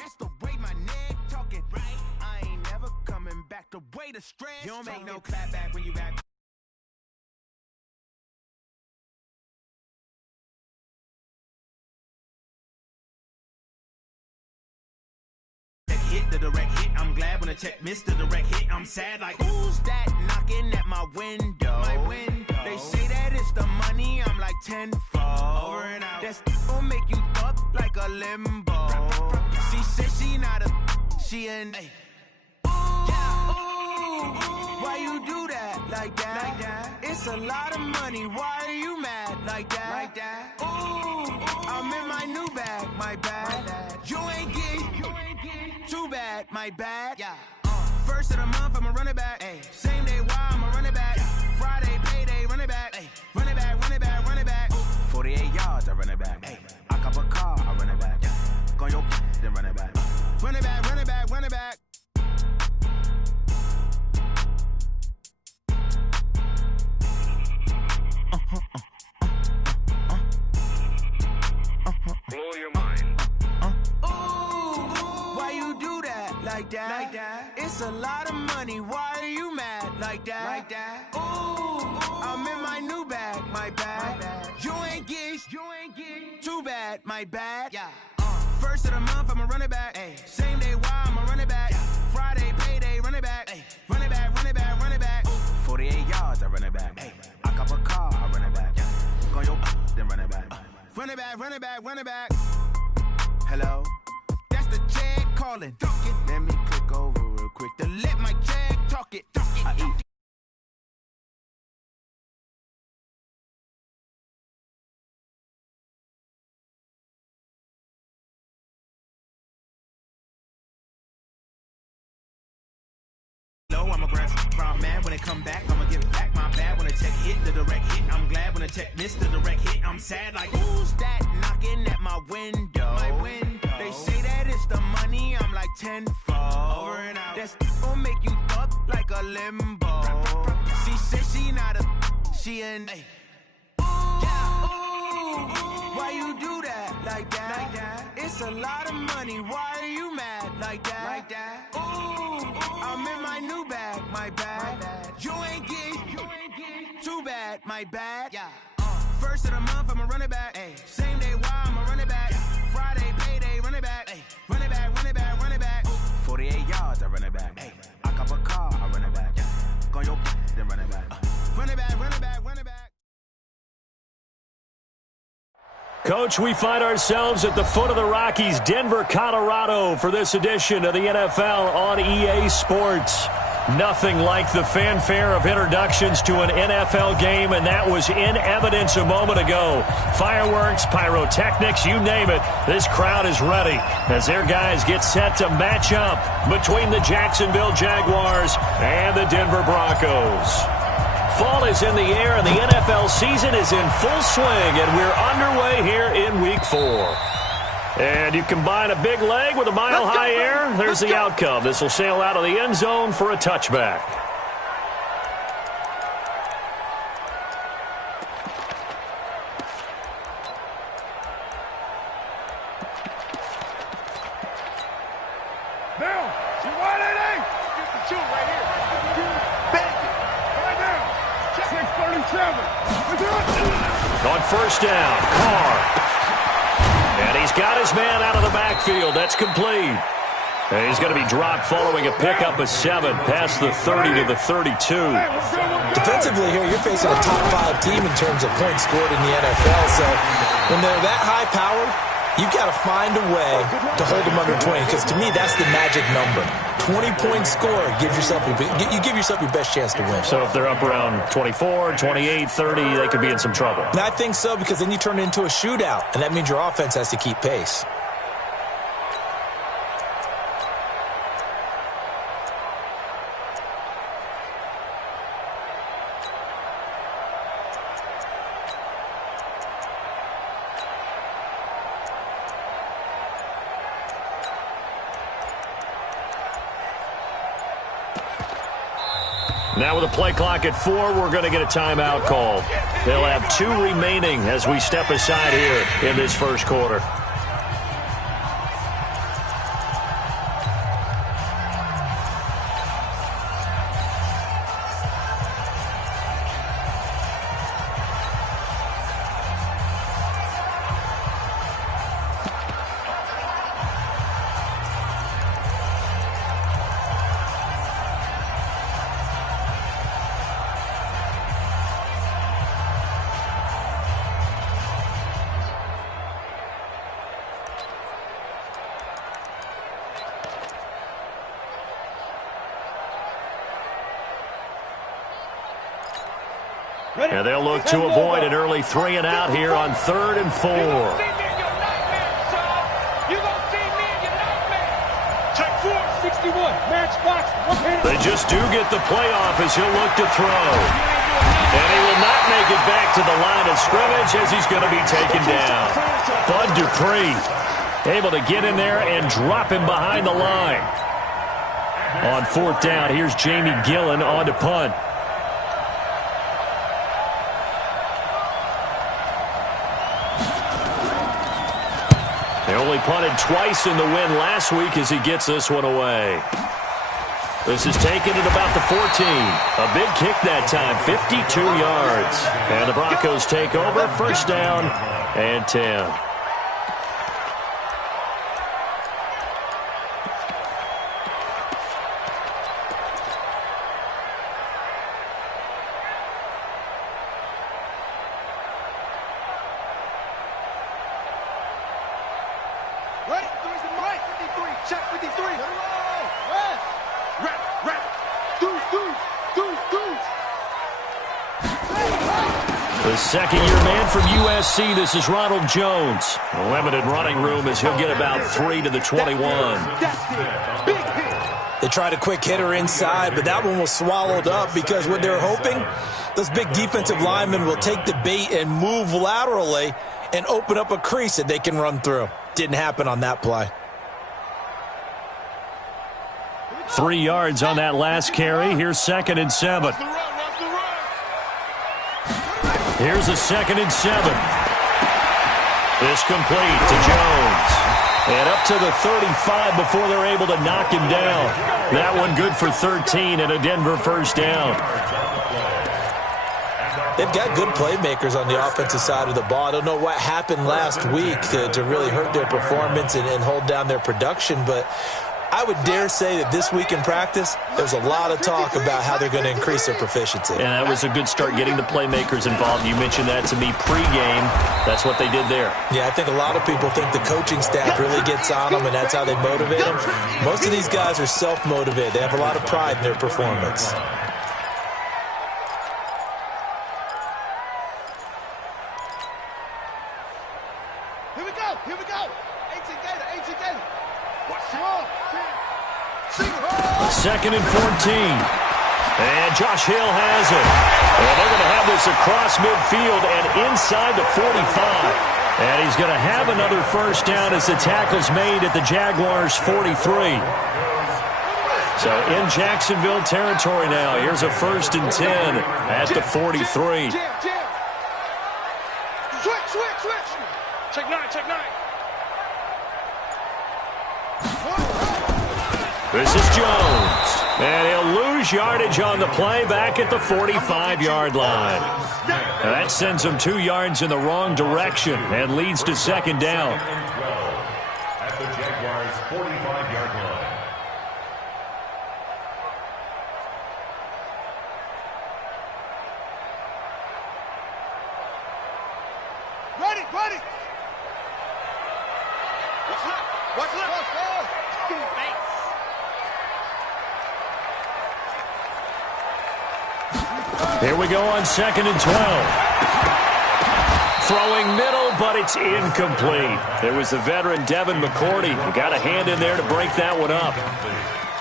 That's the way my neck talking. Right. I ain't never coming back. The way the stress. You don't make no clap back when you back. Hit the direct hit. I'm glad when the check missed the direct hit. I'm sad like who's that knocking at my window? My window. They say that it's the money. I'm like tenfold. Over and out. That's gon' make you up like a limbo. She said she not a. She an. Hey. Yeah. Ooh. Why you do that like that? Like that? It's a lot of money. Why are you mad like that? Like that. Ooh. I'm in my new bag. My bad. You ain't get. Too bad, my bad. Yeah. First of the month, I'ma run it back. Ay. Same day, why I'ma run it back. Yeah. Friday, payday, run it back. Ay. Run it back, run it back, run it back. 48 yards, I run it back. Ay. I cop a car, I run it back. Yeah. Go your then run it back. Run it back, run it back, run it back. Blow your mind. Like that. Like that. It's a lot of money. Why are you mad like that? Like that. Ooh, I'm in my new bag. My bad. You ain't get. Too bad. My bad. Yeah. First of the month, I'ma run it back. Ay. Same day, why I'ma run it back. Yeah. Friday, payday, run it back. Ay. Run it back, run it back, run it back. 48 yards, I run it back. Ay. I cop a car, I run it back. Yeah. Go your then run it back. Run it back, run it back, run it back. Hello. The check calling. Let me click over real quick to let my check talk it. I eat. I'm a ground man. When it come back, I'ma give it back. My bad when the check hit the direct hit. I'm glad when the check missed the direct hit. I'm sad like who's that knocking at my window? My window. They say that it's the money. I'm like tenfold. Over and out. That's gon' make you up like a limbo. She said she not a. She an. Ay. Yeah. Ooh. Why you do that like that? Like that. It's a lot of money. Why are you mad like that? Like that. Ooh. I'm in my new bag. My bad. You ain't get. Too bad. My bad. Yeah. First of the month, I'ma run it back. Ay. Same day, why I'ma run it back. Yeah. Friday, payday, run it back. Ay. Run it back, run it back, run it back. 48 yards, I run it back. Ay. I cop a car, I run it back. Yeah. Go your then run it back. Run it back, run it back, run it back. Coach, we find ourselves at the foot of the Rockies, Denver, Colorado, for this edition of the NFL on EA Sports. Nothing like the fanfare of introductions to an NFL game, and that was in evidence a moment ago. Fireworks, pyrotechnics, you name it. This crowd is ready as their guys get set to match up between the Jacksonville Jaguars and the Denver Broncos. Fall is in the air, and the NFL season is in full swing, and we're underway here in Week 4. And you combine a big leg with a mile-high air, there's the outcome. This will sail out of the end zone for a touchback. Bill, you want anything? Get the two right here. Bang it. Right now. 637. On first down, Carr. And he's got his man out of the backfield. That's complete. And he's going to be dropped following a pickup of 7 past the 30 to the 32. Defensively here, you're facing a top 5 team in terms of points scored in the NFL. So when they're that high powered, you've got to find a way to hold them under 20, because to me, that's the magic number. 20-point score gives yourself you give yourself your best chance to win. So if they're up around 24, 28, 30, they could be in some trouble. And I think so, because then you turn it into a shootout, and that means your offense has to keep pace. Now with a play clock at 4, we're going to get a timeout call. They'll have 2 remaining as we step aside here in this first quarter. And they'll look to avoid an early 3 and out here on 3rd and 4. They just do get the playoff as he'll look to throw. And he will not make it back to the line of scrimmage as he's going to be taken down. Bud Dupree able to get in there and drop him behind the line. On 4th down, here's Jamie Gillen on to punt. They only punted twice in the win last week as he gets this one away. This is taken at about the 14. A big kick that time, 52 yards. And the Broncos take over, 1st down and 10. The second-year man from USC, this is Ronald Jones. A limited running room as he'll get about 3 to the 21. They tried a quick hitter inside, but that one was swallowed up because what they're hoping, those big defensive linemen will take the bait and move laterally and open up a crease that they can run through. Didn't happen on that play. 3 yards on that last carry. Here's 2nd and 7. Here's a 2nd and 7. This complete to Jones. And up to the 35 before they're able to knock him down. That one good for 13 and a Denver 1st down. They've got good playmakers on the offensive side of the ball. I don't know what happened last week to really hurt their performance and hold down their production, but I would dare say that this week in practice, there's a lot of talk about how they're going to increase their proficiency. And that was a good start getting the playmakers involved. You mentioned that to me pregame. That's what they did there. Yeah, I think a lot of people think the coaching staff really gets on them, and that's how they motivate them. Most of these guys are self-motivated. They have a lot of pride in their performance. Here we go. 18 Gator. Watch your 2nd and 14. And Josh Hill has it. And they're going to have this across midfield and inside the 45. And he's going to have another 1st down as the tackle's made at the Jaguars' 43. So in Jacksonville territory now. Here's a 1st and 10 at the 43. Switch. Check 9. This is Jones. And he'll lose yardage on the play back at the 45-yard line. Now that sends him 2 yards in the wrong direction and leads to 2nd down. At the Jaguars' 45-yard line. Ready. What's left? Here we go on 2nd and 12. Throwing middle, but it's incomplete. There was the veteran Devin McCourty who got a hand in there to break that one up.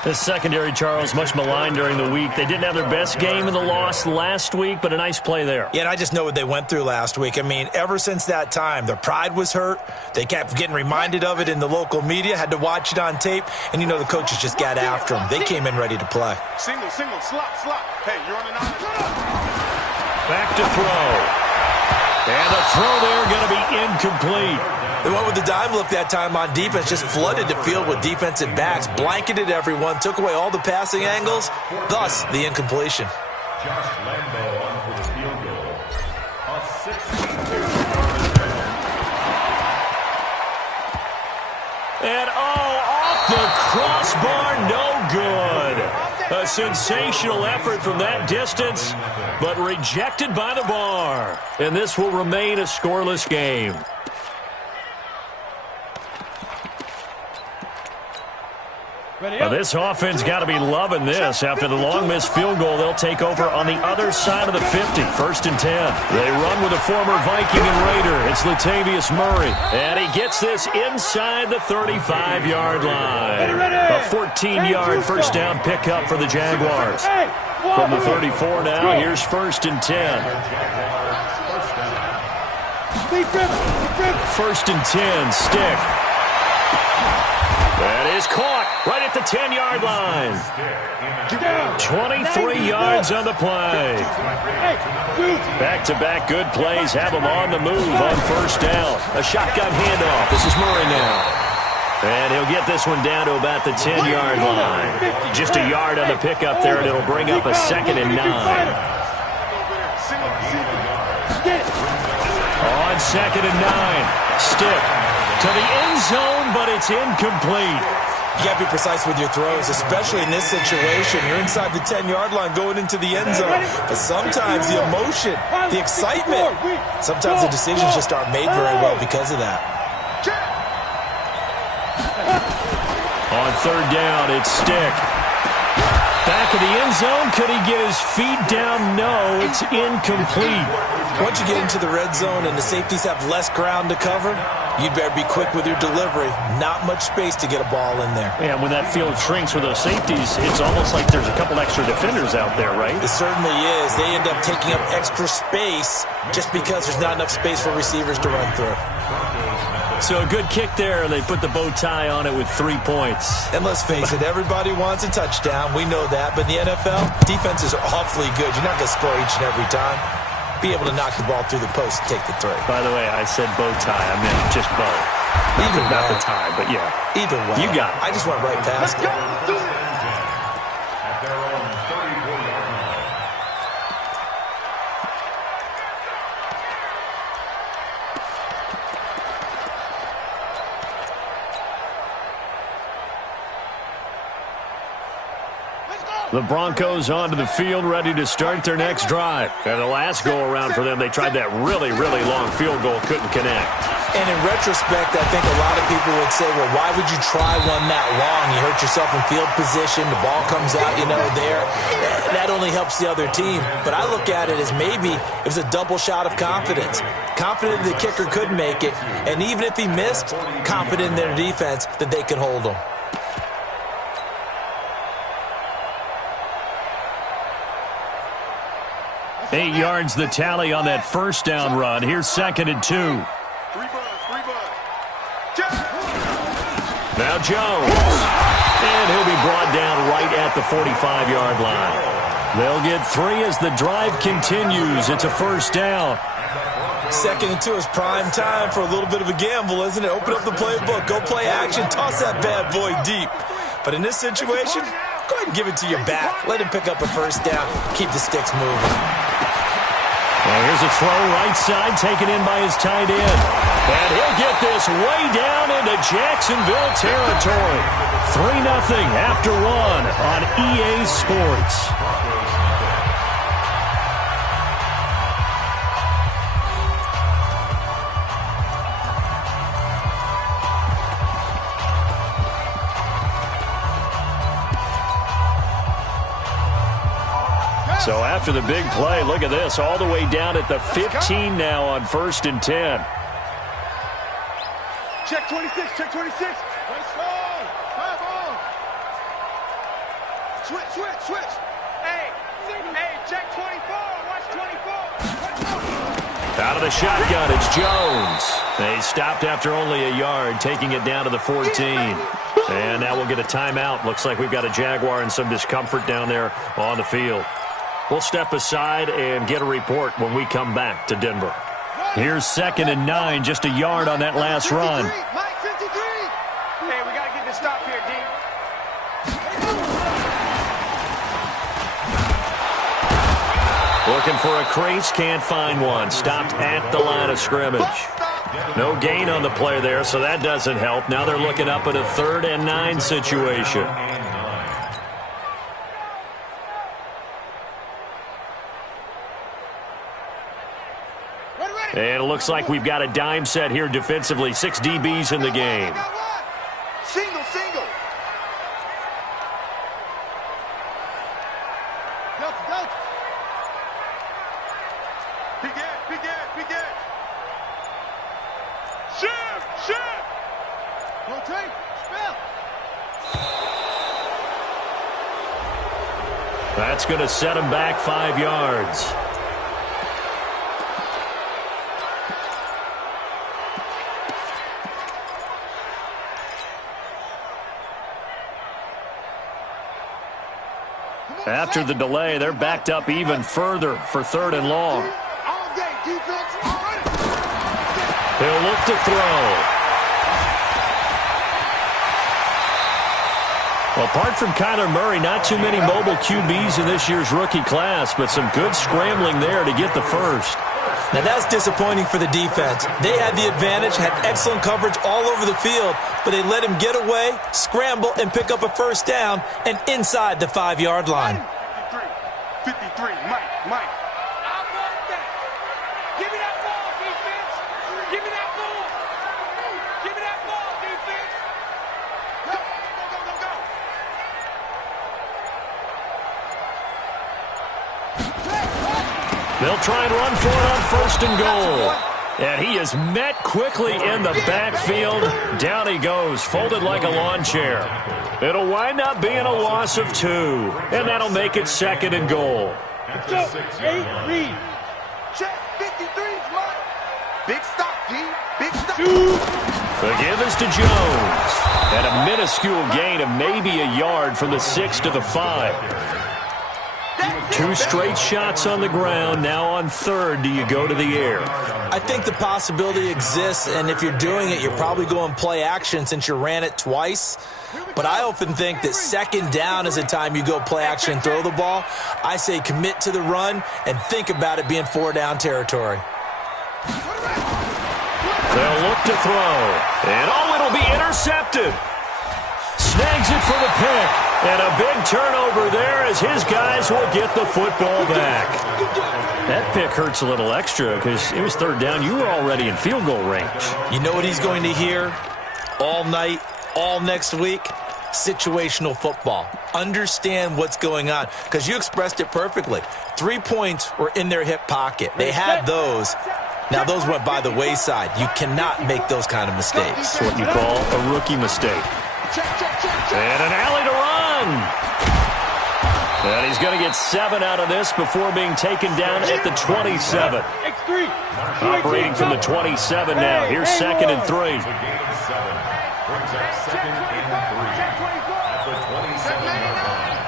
This secondary, Charles, much maligned during the week. They didn't have their best game in the loss last week, but a nice play there. Yeah, and I just know what they went through last week. I mean, ever since that time, their pride was hurt. They kept getting reminded of it in the local media, had to watch it on tape, and the coaches just got after them. They came in ready to play. Single, slot. Hey, you're on the 9. Back to throw. And the throw there going to be incomplete. They went with the dime look that time on defense, just flooded the field with defensive backs, blanketed everyone, took away all the passing angles, thus the incompletion. Josh Lambo on for the field goal. A 62. And off the crossbar, no good. A sensational effort from that distance, but rejected by the bar. And this will remain a scoreless game. Well, this offense got to be loving this. After the long missed field goal, they'll take over on the other side of the 50, 1st and 10. They run with a former Viking and Raider. It's Latavius Murray, and he gets this inside the 35-yard line. A 14-yard first down pickup for the Jaguars. From the 34 now, here's 1st and 10. 1st and 10, Stick. That is caught right at the 10-yard line. 23 yards on the play. Back-to-back good plays have them on the move on 1st down. A shotgun handoff. This is Murray now. And he'll get this one down to about the 10-yard line. Just a yard on the pickup there, and it'll bring up a 2nd and 9. On 2nd and 9, Stick to the end zone, but it's incomplete. You got to be precise with your throws, especially in this situation. You're inside the 10-yard line going into the end zone. But sometimes the emotion, the excitement, sometimes the decisions just aren't made very well because of that. On 3rd down, it's Stick. Back of the end zone. Could he get his feet down? No, it's incomplete. Once you get into the red zone and the safeties have less ground to cover, you better be quick with your delivery. Not much space to get a ball in there. And when that field shrinks for those safeties, it's almost like there's a couple extra defenders out there, right? It certainly is. They end up taking up extra space just because there's not enough space for receivers to run through. So a good kick there, and they put the bow tie on it with 3 points. And let's face it, everybody wants a touchdown. We know that. But in the NFL, defenses are awfully good. You're not going to score each and every time. Be able to knock the ball through the post and take the 3. By the way, I said bow tie. I meant just bow. Not the tie, but yeah. Either way. You got it. I just went right past it. The Broncos onto the field, ready to start their next drive. And the last go-around for them, they tried that really, really long field goal, couldn't connect. And in retrospect, I think a lot of people would say, well, why would you try one that long? You hurt yourself in field position, the ball comes out, there. That only helps the other team. But I look at it as maybe it was a double shot of confidence. Confident the kicker could make it, and even if he missed, confident in their defense that they could hold him. Eight yards the tally on that first down run. Here's 2nd and 2. Now Jones. And he'll be brought down right at the 45-yard line. They'll get 3 as the drive continues. It's a 1st down. 2nd and 2 is prime time for a little bit of a gamble, isn't it? Open up the playbook, go play action, toss that bad boy deep. But in this situation, go ahead and give it to your back. Let him pick up a 1st down. Keep the sticks moving. Well, here's a throw right side, taken in by his tight end. And he'll get this way down into Jacksonville territory. 3-0 after 1 on EA Sports. So after the big play, look at this, all the way down at the 15 now on 1st and 10. Check 26, check 26. Let's go. Come on. Switch. Hey, check 24. Watch 24. Out of the shotgun, it's Jones. They stopped after only a yard, taking it down to the 14. And now we'll get a timeout. Looks like we've got a Jaguar in some discomfort down there on the field. We'll step aside and get a report when we come back to Denver. Here's 2nd and 9, just a yard on that last run. Mike 53. Hey, we got to get this stop here, D. Looking for a crease, can't find one. Stopped at the line of scrimmage. No gain on the play there, so that doesn't help. Now they're looking up at a 3rd and 9 situation. And it looks like we've got a dime set here defensively. 6 DBs in the game. Single. That's going to set him back 5 yards. After the delay, they're backed up even further for 3rd and long. He'll look to throw. Well, apart from Kyler Murray, not too many mobile QBs in this year's rookie class, but some good scrambling there to get the first. Now, that's disappointing for the defense. They had the advantage, had excellent coverage all over the field, but they let him get away, scramble, and pick up a first down and inside the 5-yard line. 53, Mike. I want that. Give me that ball, defense. Give me that ball. Give me that ball, defense. Go. They'll try and run for it on 1st and goal. And he is met quickly in the backfield. Down he goes, folded like a lawn chair. It'll wind up being a loss of 2, and that'll make it 2nd and goal. Go. 8, read. Check 53, Mike. Big stop, D. Big stop. The give is to Jones. At a minuscule gain of maybe a yard from the 6 to the 5. 2 straight shots on the ground. Now on 3rd, do you go to the air? I think the possibility exists, and if you're doing it, you're probably going play action since you ran it twice. But I often think that 2nd down is the time you go play action and throw the ball. I say commit to the run and think about it being 4-down territory. They'll look to throw. And it'll be intercepted. Snags it for the pick. And a big turnover there as his guys will get the football back. That pick hurts a little extra because it was 3rd down. You were already in field goal range. You know what he's going to hear all night, all next week? Situational football. Understand what's going on because you expressed it perfectly. 3 points were in their hip pocket. They had those. Now, those went by the wayside. You cannot make those kind of mistakes. It's what you call a rookie mistake. And an alley to run. And he's going to get 7 out of this before being taken down at the 27. Operating from the 27 now. Here's 2nd and 3. Brings up 2nd and 3 at the 27-yard line.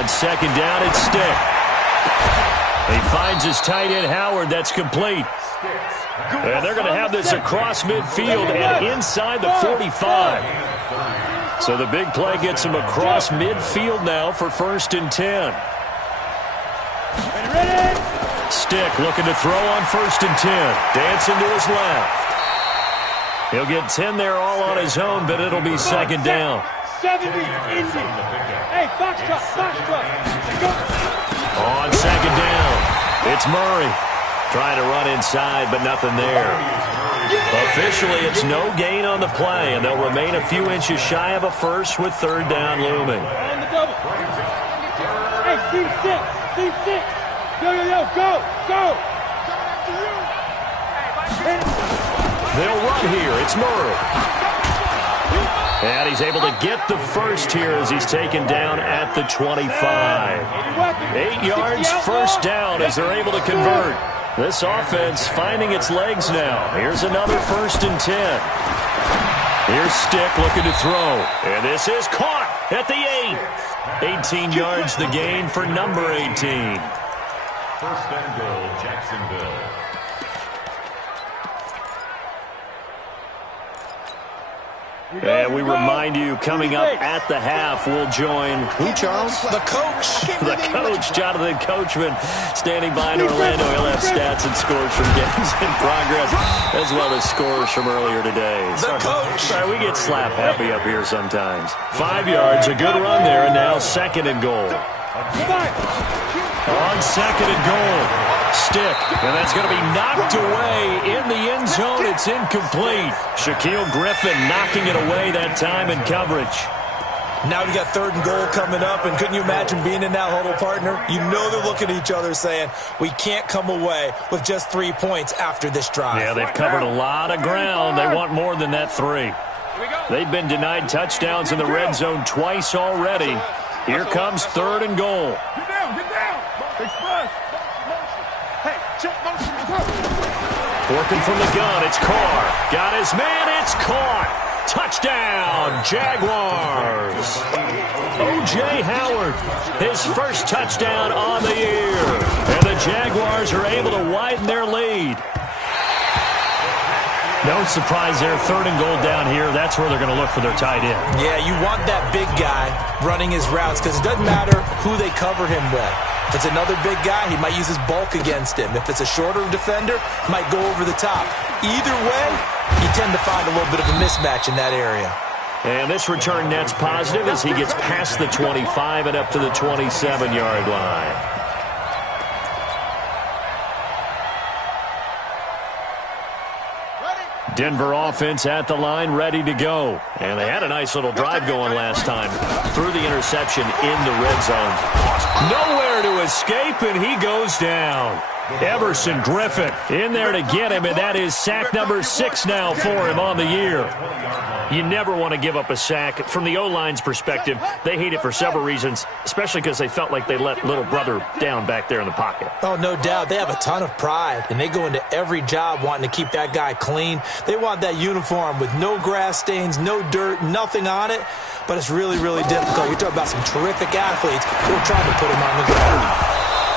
On 2nd down, it's Stick. He finds his tight end, Howard. That's complete. And they're going to have this across midfield and inside the 45. So the big play gets him across midfield now for 1st and 10. Stick looking to throw on 1st and 10. Dancing to his left. He'll get 10 there all on his own, but it'll be 2nd down. 70, Indy. Hey, box truck. On 2nd down, it's Murray. Trying to run inside, but nothing there. Officially, it's no gain on the play, and they'll remain a few inches shy of a first with 3rd down looming. On the double. Hey, C6. Yo, go. They'll run here. It's Murray. And he's able to get the first here as he's taken down at the 25. 8 yards, 1st down as they're able to convert. This offense finding its legs now. Here's another 1st and 10. Here's Stick looking to throw. And this is caught at the 8. 18 yards the gain for number 18. 1st and goal, Jacksonville. And we remind you, coming up at the half, we'll join who, Charles? The coach. The coach, Jonathan Coachman, standing by in Orlando. He'll have stats and scores from games in progress, as well as scores from earlier today. The coach. Sorry, we get slap happy up here sometimes. 5 yards, a good run there, and now 2nd and goal. On 2nd and goal. Stick, and that's going to be knocked away in the end zone. It's incomplete. Shaquille Griffin knocking it away that time in coverage. Now we got 3rd and goal coming up, and couldn't you imagine being in that huddle, partner? You know they're looking at each other saying, we can't come away with just 3 points after this drive. Yeah, they've covered a lot of ground. They want more than that 3. Here we go. They've been denied touchdowns in the red zone twice already. Here comes 3rd and goal. Get down, get down. Express. Hey, check motion. Working from the gun, it's Carr. Got his man, it's caught. Touchdown, Jaguars. O.J. Howard, his first touchdown on the year. And the Jaguars are able to widen their lead. No surprise there, 3rd and goal down here. That's where they're going to look for their tight end. Yeah, you want that big guy running his routes because it doesn't matter who they cover him with. If it's another big guy, he might use his bulk against him. If it's a shorter defender, he might go over the top. Either way, you tend to find a little bit of a mismatch in that area. And this return net's positive as he gets past the 25 and up to the 27-yard line. Denver offense at the line, ready to go. And they had a nice little drive going last time. Threw the interception in the red zone. Nowhere to escape, and he goes down. Everson Griffin in there to get him, and that is sack number 6 now for him on the year. You never want to give up a sack. From the O-line's perspective, they hate it for several reasons, especially because they felt like they let little brother down back there in the pocket. Oh, no doubt. They have a ton of pride, and they go into every job wanting to keep that guy clean. They want that uniform with no grass stains, no dirt, nothing on it, but it's really, really difficult. You're talking about some terrific athletes who are trying to put him on the ground.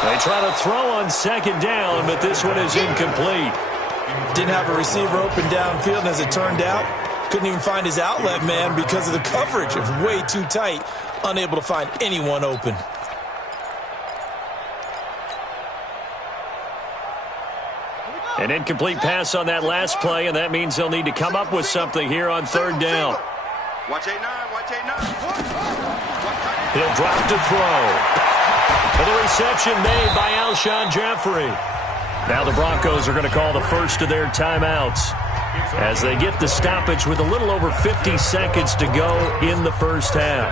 They try to throw on 2nd down, but this one is incomplete. Didn't have a receiver open downfield, and as it turned out, couldn't even find his outlet man because of the coverage. It was way too tight, unable to find anyone open. An incomplete pass on that last play, and that means they'll need to come up with something here on 3rd down. Watch 8-9, watch 8-9. He'll drop to throw. And the reception made by Alshon Jeffrey. Now the Broncos are going to call the first of their timeouts as they get the stoppage with a little over 50 seconds to go in the first half.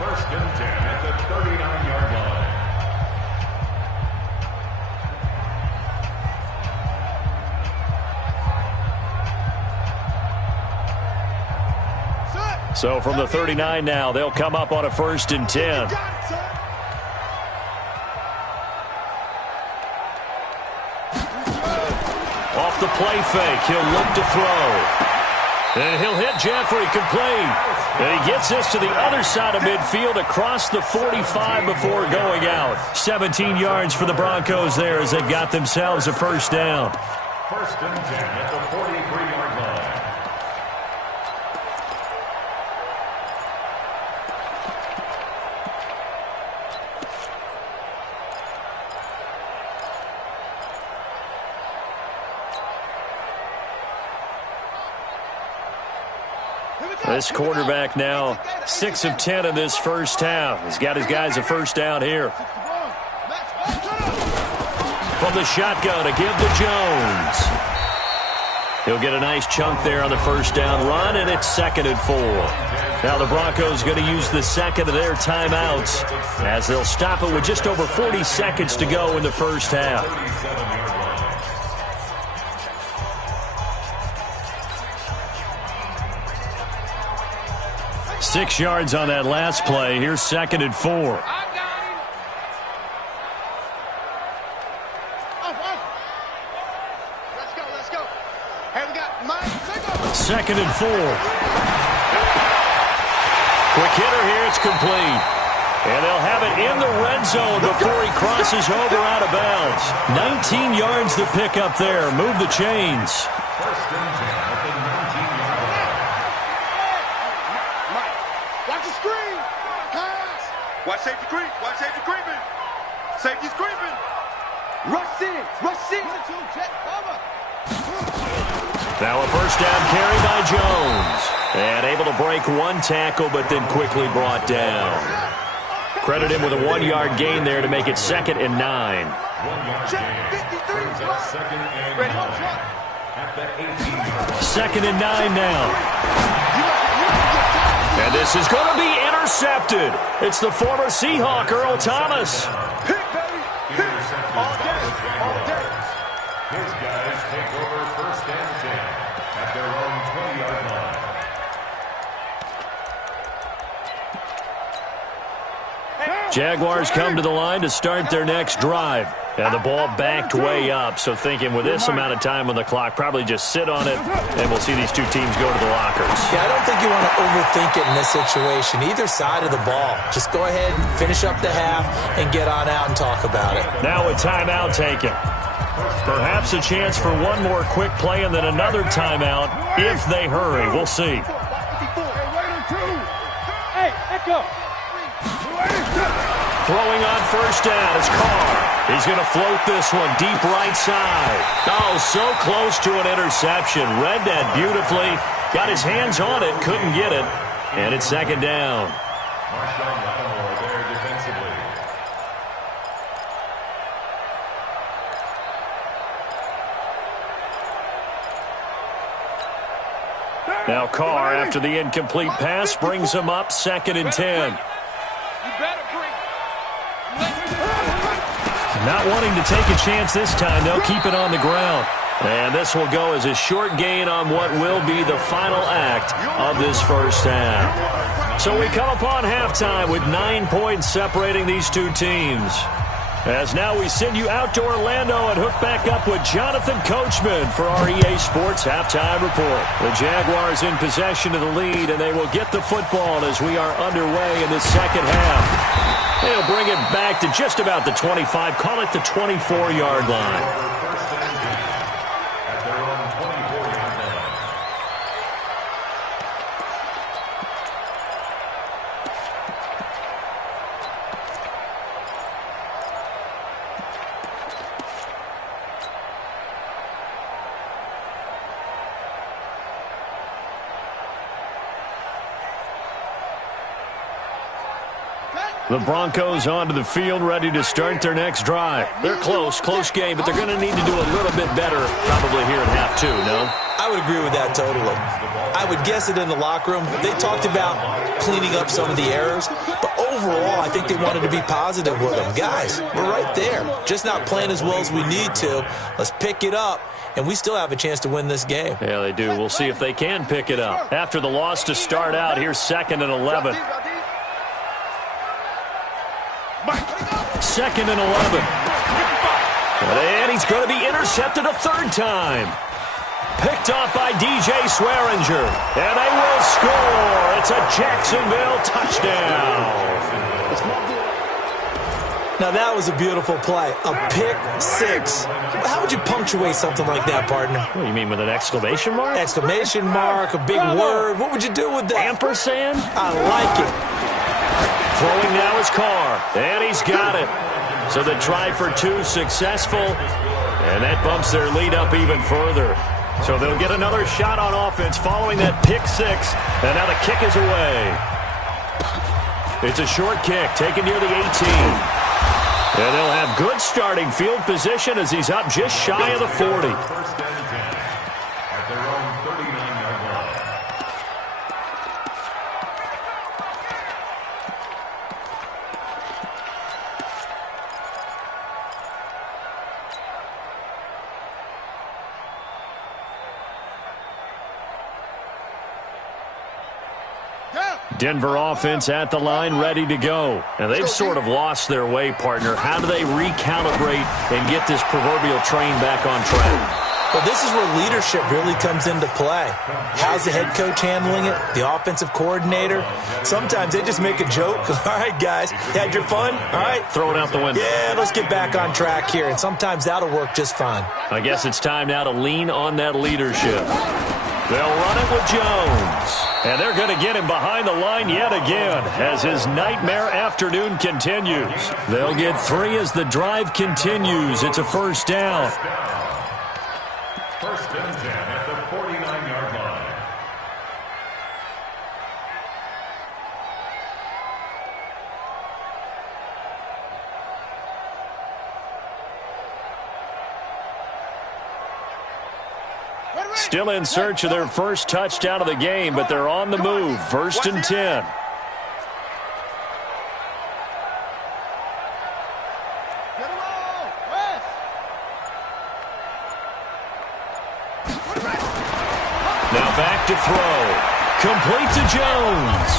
1st and 10 at the 39-yard line. So from the 39 now, they'll come up on a 1st and 10. Off the play fake, he'll look to throw. And he'll hit Jeffrey complete. And he gets this to the other side of midfield across the 45 before going out. 17 yards for the Broncos there as they've got themselves a 1st down. 1st and 10 at the 43-yard line. This quarterback now 6 of 10 in this first half. He's got his guys a 1st down here. From the shotgun to give to Jones. He'll get a nice chunk there on the 1st down run, and it's 2nd and 4. Now the Broncos going to use the 2nd of their timeouts as they'll stop it with just over 40 seconds to go in the first half. 6 yards on that last play. Here's 2nd and 4. I got him. Let's go. Hey, we got Mike. 2nd and 4. Quick hitter here. It's complete. And they'll have it in the red zone before he crosses over out of bounds. 19 yards to pick up there. Move the chains. 1st and 10 at the 19-yard line. Watch the screen. Pass. Watch safety creep. Watch safety creeping. Safety's creeping. Rush in. Now a 1st down carry by Jones. And able to break one tackle, but then quickly brought down. Credit him with a 1-yard gain there to make it 2nd and 9. 1-yard gain. Brings up 2nd and 9 at the 18-yard line. 2nd and 9 now. And this is going to be intercepted. It's the former Seahawk, Earl Thomas. Intercepted by the Jaguars. His guys take over 1st and 10 at their own 20-yard line. Jaguars come to the line to start their next drive. And the ball backed way up, so thinking with this amount of time on the clock, probably just sit on it, and we'll see these two teams go to the lockers. Yeah, I don't think you want to overthink it in this situation, either side of the ball. Just go ahead, finish up the half, and get on out and talk about it. Now a timeout taken. Perhaps a chance for one more quick play and then another timeout if they hurry. We'll see. Hey, let go. Throwing on first down is Carr. He's going to float this one deep right side. Oh, so close to an interception. Read that beautifully. Got his hands on it, couldn't get it. And it's second down. Marshawn Lattimore there defensively. Now Carr, after the incomplete pass, brings him up 2nd and 10. Not wanting to take a chance this time, they'll keep it on the ground. And this will go as a short gain on what will be the final act of this first half. So we come upon halftime with 9 points separating these two teams. As now we send you out to Orlando and hook back up with Jonathan Coachman for our EA Sports Halftime Report. The Jaguars in possession of the lead, and they will get the football as we are underway in the second half. They'll bring it back to just about the 25, call it the 24-yard line. The Broncos onto the field, ready to start their next drive. They're close game, but they're going to need to do a little bit better probably here in half two, no? I would agree with that totally. I would guess it in the locker room. They talked about cleaning up some of the errors, but overall, I think they wanted to be positive with them. Guys, we're right there. Just not playing as well as we need to. Let's pick it up, and we still have a chance to win this game. Yeah, they do. We'll see if they can pick it up. After the loss to start out, here's 2nd and 11. 2nd and 11. And he's going to be intercepted a third time. Picked off by DJ Swearinger. And they will score. It's a Jacksonville touchdown. Now that was a beautiful play. A pick six. How would you punctuate something like that, partner? What do you mean, with an exclamation mark? Exclamation mark, a big word. What would you do with that? Ampersand? I like it. Throwing now is Carr, and he's got it. So the try for 2 successful, and that bumps their lead up even further. So they'll get another shot on offense following that pick 6, and now the kick is away. It's a short kick taken near the 18. And they'll have good starting field position as he's up just shy of the 40. First down and 10 at their own 39-yard line. Denver offense at the line, ready to go. And they've sort of lost their way, partner. How do they recalibrate and get this proverbial train back on track? Well, this is where leadership really comes into play. How's the head coach handling it? The offensive coordinator? Sometimes they just make a joke. All right, guys, had your fun? All right. Throw it out the window. Yeah, let's get back on track here. And sometimes that'll work just fine. I guess it's time now to lean on that leadership. They'll run it with Jones. And they're going to get him behind the line yet again as his nightmare afternoon continues. They'll get 3 as the drive continues. It's a first down. First and 10 at the 49-yard line. Still in search of their first touchdown of the game, but they're on the move. First and 10. Now back to throw. Complete to Jones.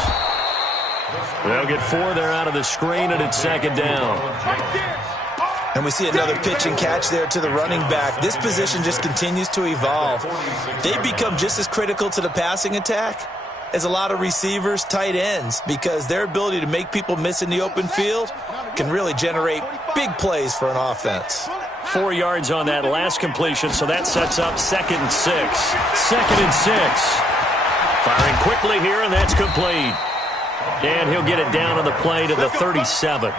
They'll get 4 there out of the screen, and it's second down. And we see another pitch and catch there to the running back. This position just continues to evolve. They become just as critical to the passing attack as a lot of receivers, tight ends, because their ability to make people miss in the open field can really generate big plays for an offense. 4 yards on that last completion, so that sets up 2nd and 6. 2nd and 6. Firing quickly here, and that's complete. And he'll get it down on the play to the 37.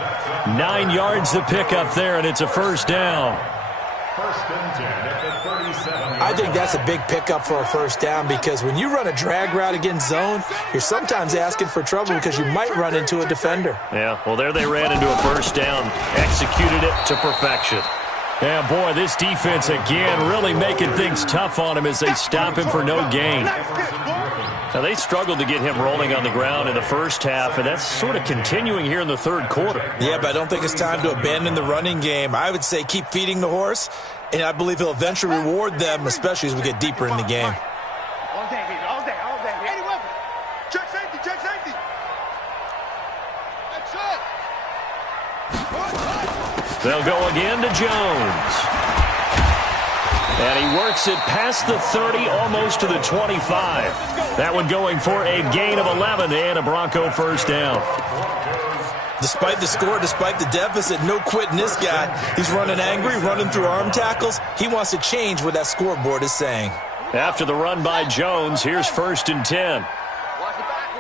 9 yards to pick up there, and it's a first down. First and 10 at the 37. I think that's a big pickup for a first down, because when you run a drag route against zone, you're sometimes asking for trouble because you might run into a defender. Yeah, well, there they ran into a first down. Executed it to perfection. Yeah, boy, this defense again really making things tough on him as they stop him for no gain. Now, they struggled to get him rolling on the ground in the first half, and that's sort of continuing here in the third quarter. Yeah, but I don't think it's time to abandon the running game. I would say keep feeding the horse, and I believe he'll eventually reward them, especially as we get deeper in the game. All day, baby, all day, all day. Any weapon. Check safety, check safety. That's it. They'll go again to Jones. And he works it past the 30, almost to the 25. That one going for a gain of 11 and a Bronco first down. Despite the score, despite the deficit, no quitting this guy. He's running angry, running through arm tackles. He wants to change what that scoreboard is saying. After the run by Jones, here's 1st and 10. Watch the back.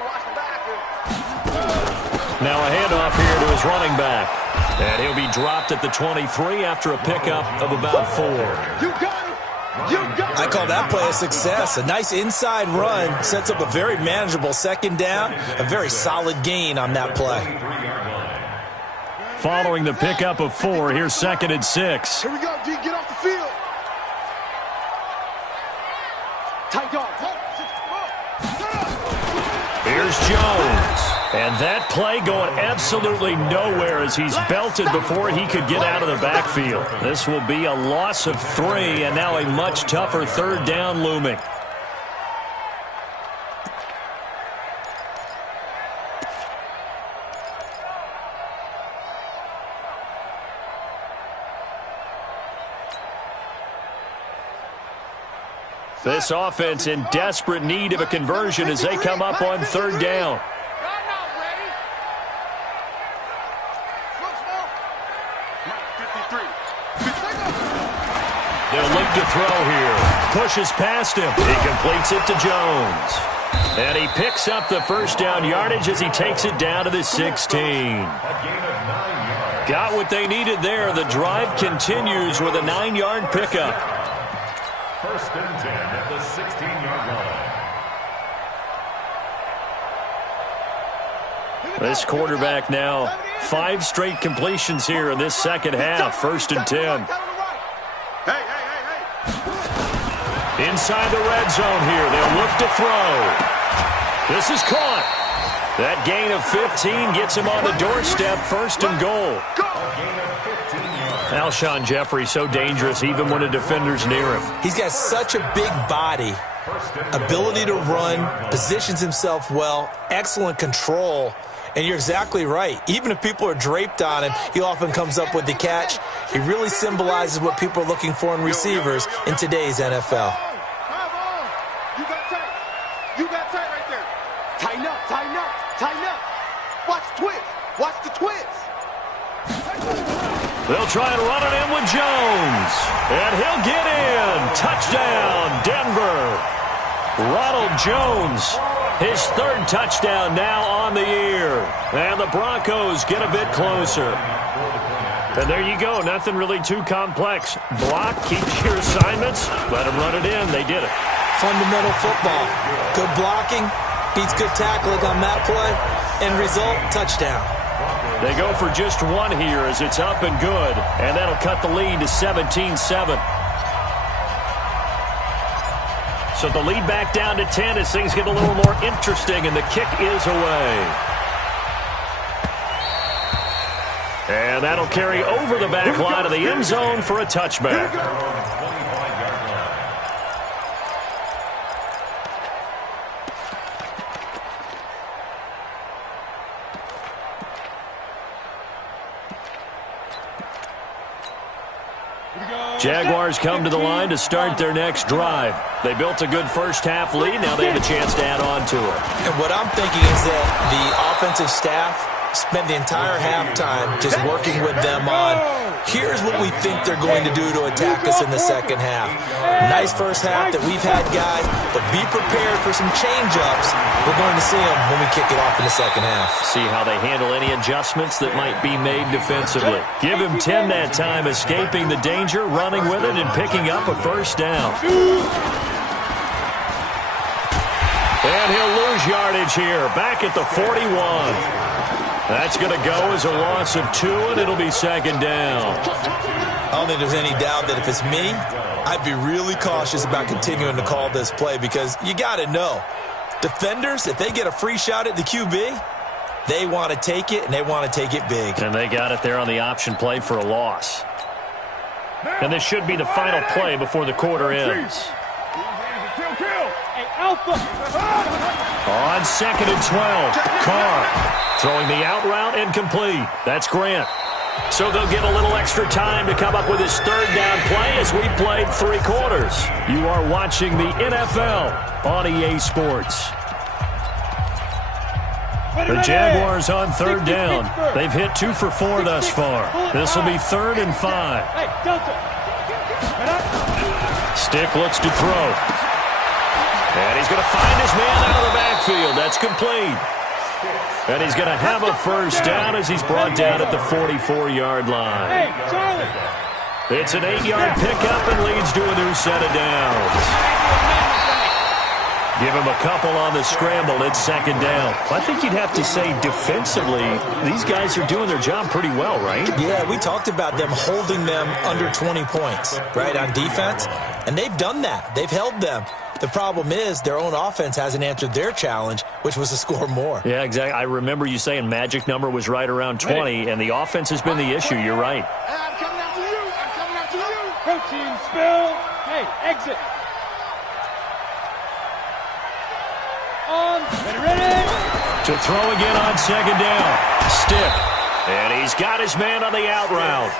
Now a handoff here to his running back. And he'll be dropped at the 23 after a pickup of about 4. You got it. You got it. I call that play a success. A nice inside run sets up a very manageable second down, a very solid gain on that play. Following the pickup of 4, here's 2nd and 6. Here we go, G. Get off the field. Tight dog. Here's Jones. And that play going absolutely nowhere as he's belted before he could get out of the backfield. This will be a loss of 3, and now a much tougher third down looming. This offense in desperate need of a conversion as they come up on third down. They'll look to throw here. Pushes past him. He completes it to Jones. And he picks up the first down yardage as he takes it down to the 16. Got what they needed there. The drive continues with a 9-yard pickup. First and 10 at the 16-yard line. This quarterback now 5 straight completions here in this second half. 1st and 10. Inside the red zone here. They'll look to throw. This is caught. That gain of 15 gets him on the doorstep. 1st and goal. Alshon Jeffrey so dangerous even when a defender's near him. He's got such a big body, ability to run, positions himself well, excellent control. And you're exactly right. Even if people are draped on him, he often comes up with the catch. He really symbolizes what people are looking for in receivers in today's NFL. You got tight. You got tight right there. Tighten up, tighten up, tighten up. Watch the twist. Watch the twist. They'll try and run it in with Jones. And he'll get in. Touchdown, Denver. Ronald Jones. His 3rd touchdown now on the year. And the Broncos get a bit closer. And there you go. Nothing really too complex. Block, keep your assignments, let them run it in. They did it. Fundamental football. Good blocking, beats good tackling on that play. End result, touchdown. They go for just 1 here as it's up and good. And that'll cut the lead to 17-7. So the lead back down to 10 as things get a little more interesting, and the kick is away. And that'll carry over the back line of the end zone for a touchback. Jaguars come to the line to start their next drive. They built a good first-half lead. Now they have a chance to add on to it. And what I'm thinking is that the offensive staff spent the entire halftime just working with them on, here's what we think they're going to do to attack us in the second half. Nice first half that we've had, guys, but be prepared for some change-ups. We're going to see them when we kick it off in the second half. See how they handle any adjustments that might be made defensively. Give him 10 that time, escaping the danger, running with it, and picking up a first down. And he'll lose yardage here, back at the 41. That's going to go as a loss of 2, and it'll be second down. I don't think there's any doubt that if it's me, I'd be really cautious about continuing to call this play because you got to know, defenders, if they get a free shot at the QB, they want to take it, and they want to take it big. And they got it there on the option play for a loss. And this should be the final play before the quarter ends. On 2nd and 12, Carr throwing the out route incomplete. That's Grant. So they'll get a little extra time to come up with his third down play as we played 3 quarters. You are watching the NFL on EA Sports. The Jaguars on third down. They've hit 2 for 4 thus far. This will be 3rd and 5. Stick looks to throw. And he's going to find his man out of the backfield. That's complete. And he's going to have a first down as he's brought down at the 44-yard line. It's an 8-yard pickup and leads to a new set of downs. Give him a couple on the scramble. It's second down. I think you'd have to say defensively, these guys are doing their job pretty well, right? Yeah, we talked about them holding them under 20 points, right, on defense. And they've done that. They've held them. The problem is their own offense hasn't answered their challenge, which was to score more. Yeah, exactly. I remember you saying magic number was right around 20, and the offense has been the issue. You're right. I'm coming after you. I'm coming after you. Protein spill. Hey, exit. On. Ready. To throw again on second down. Stick. And he's got his man on the out route.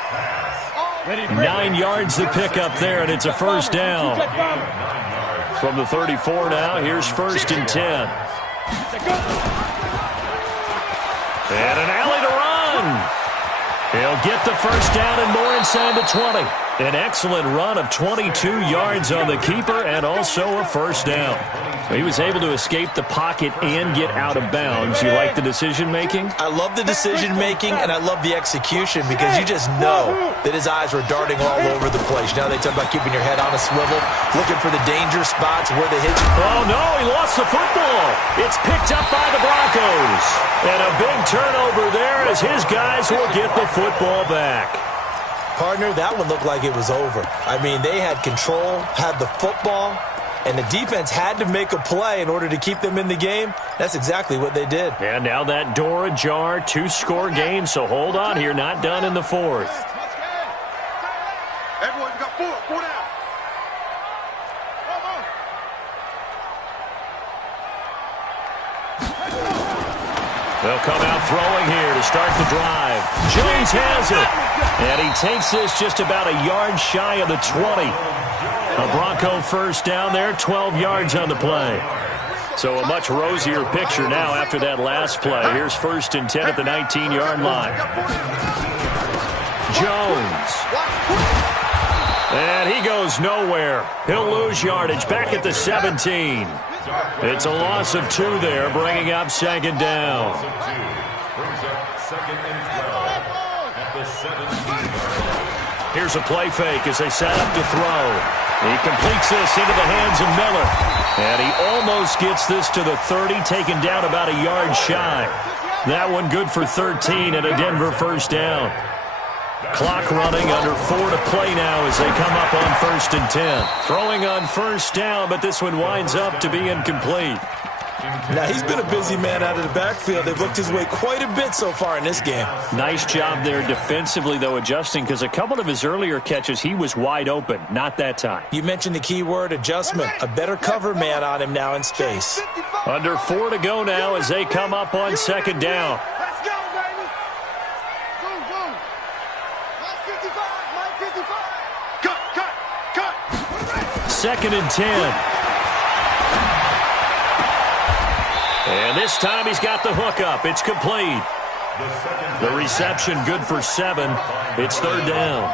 9 yards to pick up there, and it's a first down. From the 34 now, here's 1st and 10. And an alley to run. He'll get the first down and more inside the 20. An excellent run of 22 yards on the keeper and also a first down. He was able to escape the pocket and get out of bounds. You like the decision-making? I love the decision-making, and I love the execution because you just know that his eyes were darting all over the place. Now they talk about keeping your head on a swivel, looking for the danger spots where they hit you. Oh, no, he lost the football. It's picked up by the Broncos. And a big turnover there as his guys will get the football back. Partner, that one looked like it was over. I mean, they had control, had the football, and the defense had to make a play in order to keep them in the game. That's exactly what they did. And now that door ajar, 2-score game, so hold on here, not done in the 4th. Everyone, you got 4 down. They'll come out throwing here to start the drive. Jones has it. And he takes this just about a yard shy of the 20. A Bronco first down there, 12 yards on the play. So a much rosier picture now after that last play. Here's 1st and 10 at the 19-yard line. Jones. And he goes nowhere. He'll lose yardage back at the 17. It's a loss of 2 there, bringing up second down. Here's a play fake as they set up to throw. He completes this into the hands of Miller. And he almost gets this to the 30, taken down about a yard shy. That one good for 13 and a Denver first down. Clock running, under 4 to play now as they come up on 1st and 10. Throwing on first down, but this one winds up to be incomplete. Now, he's been a busy man out of the backfield. They've looked his way quite a bit so far in this game. Nice job there defensively, though, adjusting, because a couple of his earlier catches, he was wide open. Not that time. You mentioned the key word, adjustment. A better cover man on him now in space. Under 4 to go now as they come up on second down. Let's go, baby. Go. Mike 55. Cut. 2nd and 10. And this time he's got the hook up. It's complete. The reception good for 7. It's 3rd down.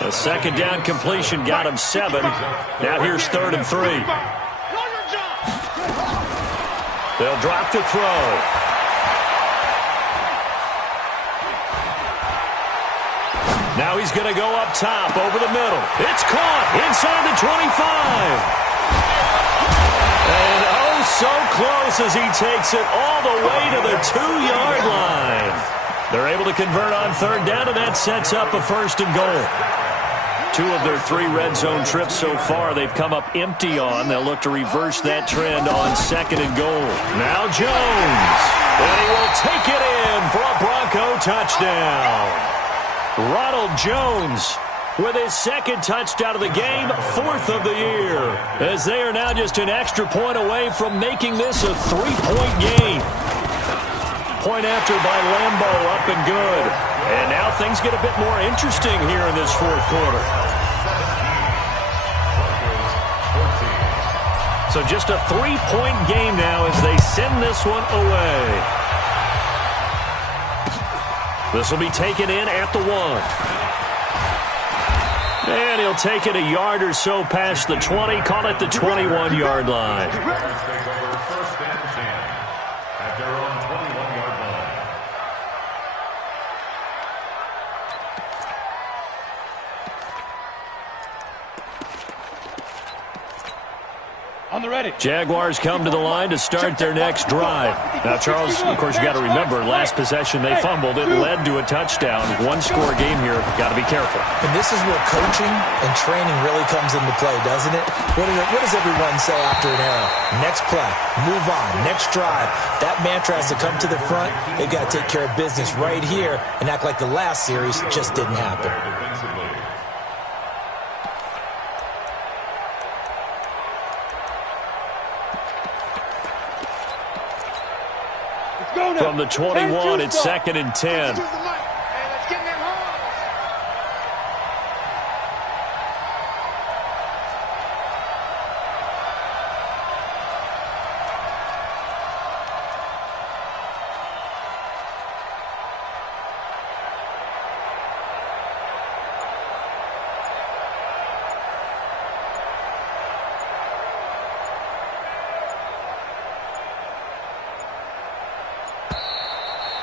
A 2nd down completion got him 7. Now here's 3rd and 3. They'll drop the throw. Now he's going to go up top over the middle. It's caught inside the 25. And oh, so close as he takes it all the way to the 2-yard line. They're able to convert on 3rd down, and that sets up a 1st and goal. 2 of their 3 red zone trips so far they've come up empty on. They'll look to reverse that trend on 2nd and goal. Now Jones. And he will take it in for a Bronco touchdown. Ronald Jones with his 2nd touchdown of the game, 4th of the year, as they are now just an extra point away from making this a 3-point game. Point after by Lambeau, up and good. And now things get a bit more interesting here in this 4th quarter. So just a 3-point game now as they send this one away. This will be taken in at the 1. And he'll take it a yard or so past the 20, call it the 21-yard line. On the ready. Jaguars come to the line to start their next drive. Now, Charles, of course, you got to remember, last possession they fumbled. It led to a touchdown. 1-score game here. Got to be careful. And this is where coaching and training really comes into play, doesn't it? What does everyone say after an error? Next play, move on, next drive. That mantra has to come to the front. They've got to take care of business right here and act like the last series just didn't happen. From the 21, it's 2nd and 10.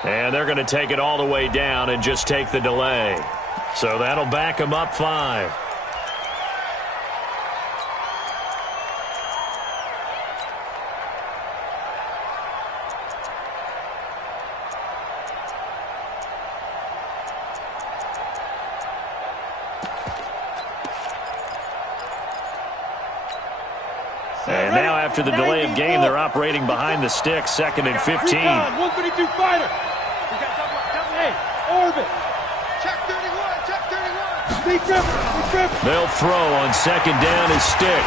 And they're going to take it all the way down and just take the delay. So that'll back them up 5. And now after the delay of game, they're operating behind the stick, 2nd and 15. 132 fighter. We got double A. Orbit. Check 31. Check 31. Deep dribble. They'll throw on 2nd down his stick.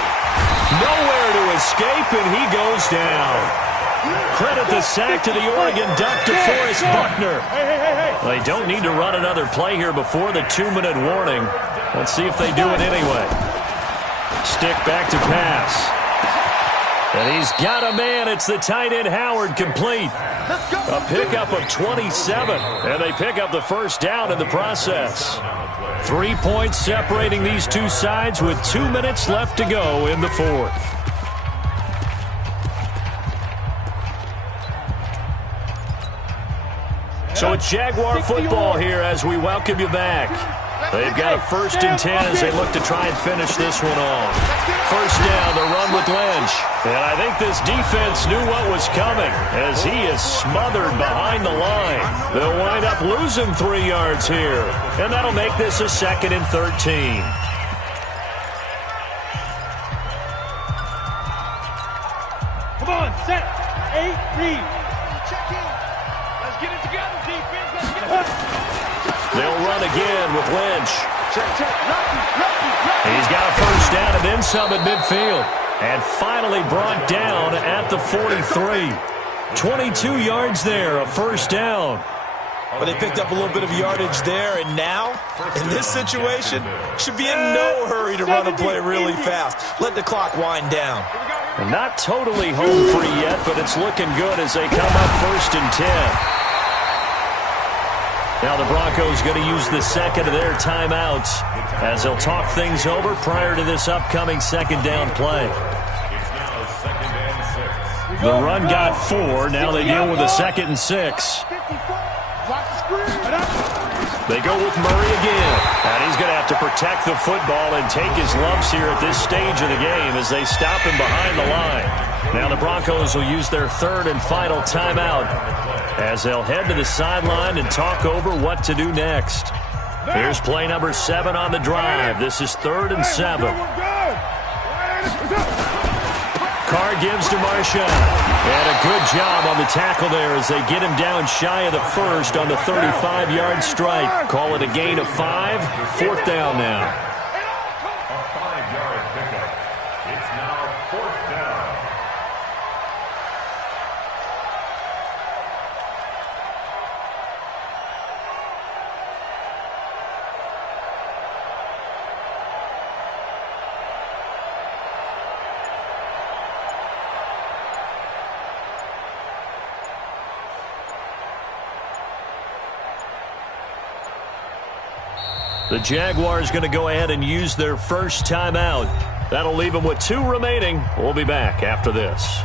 Nowhere to escape, and he goes down. Credit the sack to the Oregon Duck, DeForest Buckner. They don't need to run another play here before the 2-minute warning. Let's see if they do it anyway. Stick back to pass. And he's got a man. It's the tight end Howard, complete. A pickup of 27. And they pick up the 1st down in the process. 3 points separating these two sides with 2 minutes left to go in the 4th. So it's Jaguar football here as we welcome you back. They've got a 1st and 10 as they look to try and finish this one off. 1st down, the run with Lynch. And I think this defense knew what was coming as he is smothered behind the line. They'll wind up losing 3 yards here. And that'll make this a 2nd and 13. Come on, set, 8, read. Check in. Let's get it together, defense. Let's get it. They'll run again with Lynch. He's got a 1st down and then some at midfield. And finally brought down at the 43. 22 yards there, a 1st down. But they picked up a little bit of yardage there, and now, in this situation, should be in no hurry to run a play really fast. Let the clock wind down. And not totally home free yet, but it's looking good as they come up 1st and 10. Now the Broncos going to use the second of their timeouts as they'll talk things over prior to this upcoming second down play. The run got 4. Now they deal with a 2nd and 6. They go with Murray again. And he's going to have to protect the football and take his lumps here at this stage of the game as they stop him behind the line. Now the Broncos will use their 3rd and final timeout as they'll head to the sideline and talk over what to do next. Here's play number 7 on the drive. This is 3rd and 7. Carr gives to Marshall. And a good job on the tackle there as they get him down shy of the 1st on the 35-yard strike. Call it a gain of 5. 4th down now. A 5-yard pickup. It's now 4th down. The Jaguars going to go ahead and use their first timeout. That'll leave them with 2 remaining. We'll be back after this.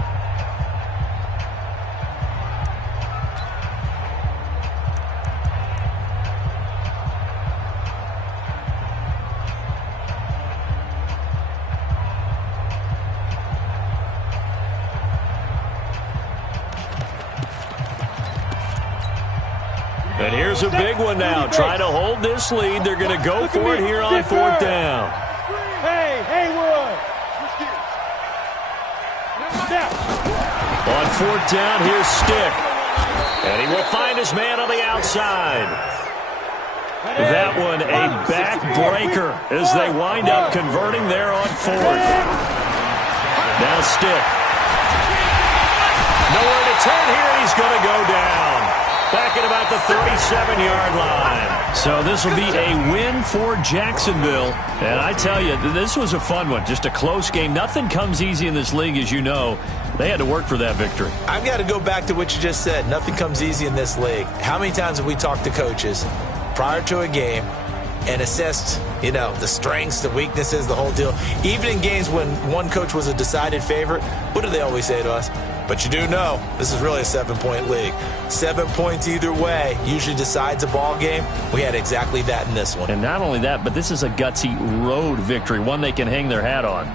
And here's a big one now. Trying to hold this lead. They're going to go for it here on 4th down. Hey, Haywood. On 4th down, here's Stick. And he will find his man on the outside. That one a backbreaker as they wind up converting there on 4th. Now Stick. Nowhere to turn here, and he's going to go down. Back at about the 37-yard line. So this will be a win for Jacksonville. And I tell you, this was a fun one. Just a close game. Nothing comes easy in this league, as you know. They had to work for that victory. I've got to go back to what you just said. Nothing comes easy in this league. How many times have we talked to coaches prior to a game and assessed, the strengths, the weaknesses, the whole deal? Even in games when one coach was a decided favorite, what do they always say to us? But you do know this is really a 7-point league. 7 points either way usually decides a ball game. We had exactly that in this one. And not only that, but this is a gutsy road victory, one they can hang their hat on.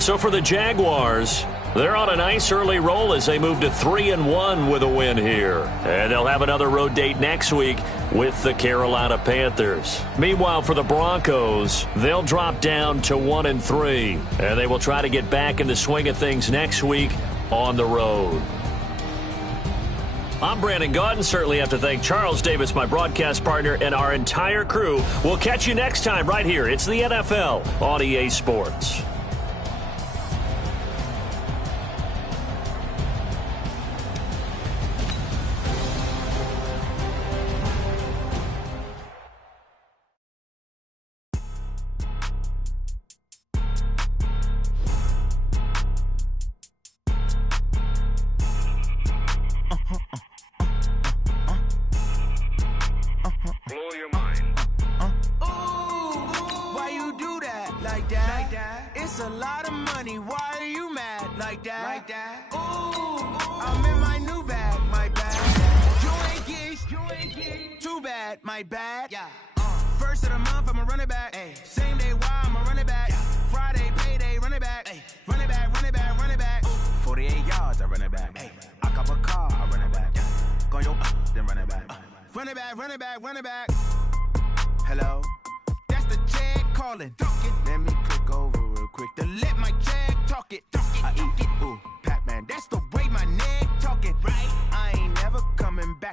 So for the Jaguars, they're on a nice early roll as they move to 3-1 with a win here. And they'll have another road date next week with the Carolina Panthers. Meanwhile, for the Broncos, they'll drop down to 1-3. And they will try to get back in the swing of things next week on the road. I'm Brandon Gaudin. Certainly have to thank Charles Davis, my broadcast partner, and our entire crew. We'll catch you next time right here. It's the NFL on EA Sports.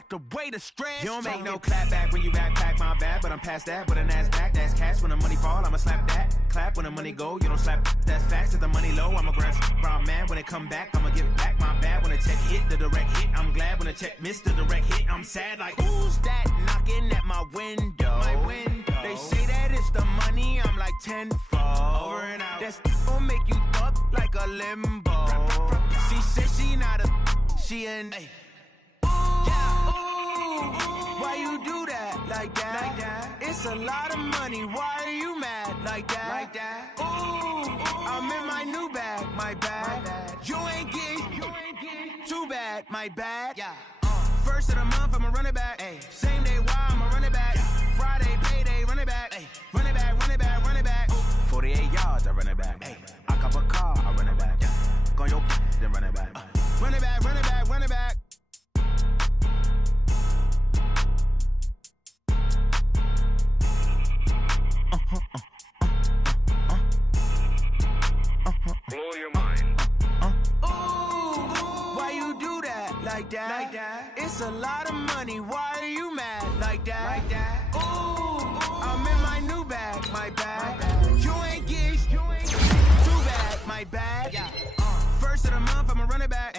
The way the stress. You don't make no clap back when you backpack, my bad. But I'm past that, but a NASDAQ, that's cash. When the money fall, I'ma slap that. Clap when the money go, you don't slap, that's facts. If the money low, I'ma grab brown man. When it come back, I'ma give it back, my bad. When the check hit, the direct hit, I'm glad. When the check missed the direct hit, I'm sad like, who's that knocking at my window? My window. They say that it's the money, I'm like tenfold. Over and out. That's gon' make you up like a limbo. She said she not a, she an, ay. Why you do that like that? Like that? It's a lot of money. Why are you mad like that? Like that? Ooh, I'm in my new bag, my bad. You ain't get too bad, my bad. Yeah. First of the month, I'ma run it back. Ay. Same day, why I'ma run it back. Yeah. Friday, payday, run it back. Ay. Run it back, run it back, run it back. Ooh. 48 yards, I run it back. Ay. I cop a car, I run it back. Yeah. Go on your then run it back. Run it back, run it back, run it back. Blow your mind. Ooh, why you do that like that? Like that? It's a lot of money. Why are you mad like that? Like that? Ooh, I'm in my new bag, my bad. You ain't get too bad, my bad. Yeah. First of the month, I'ma run it back.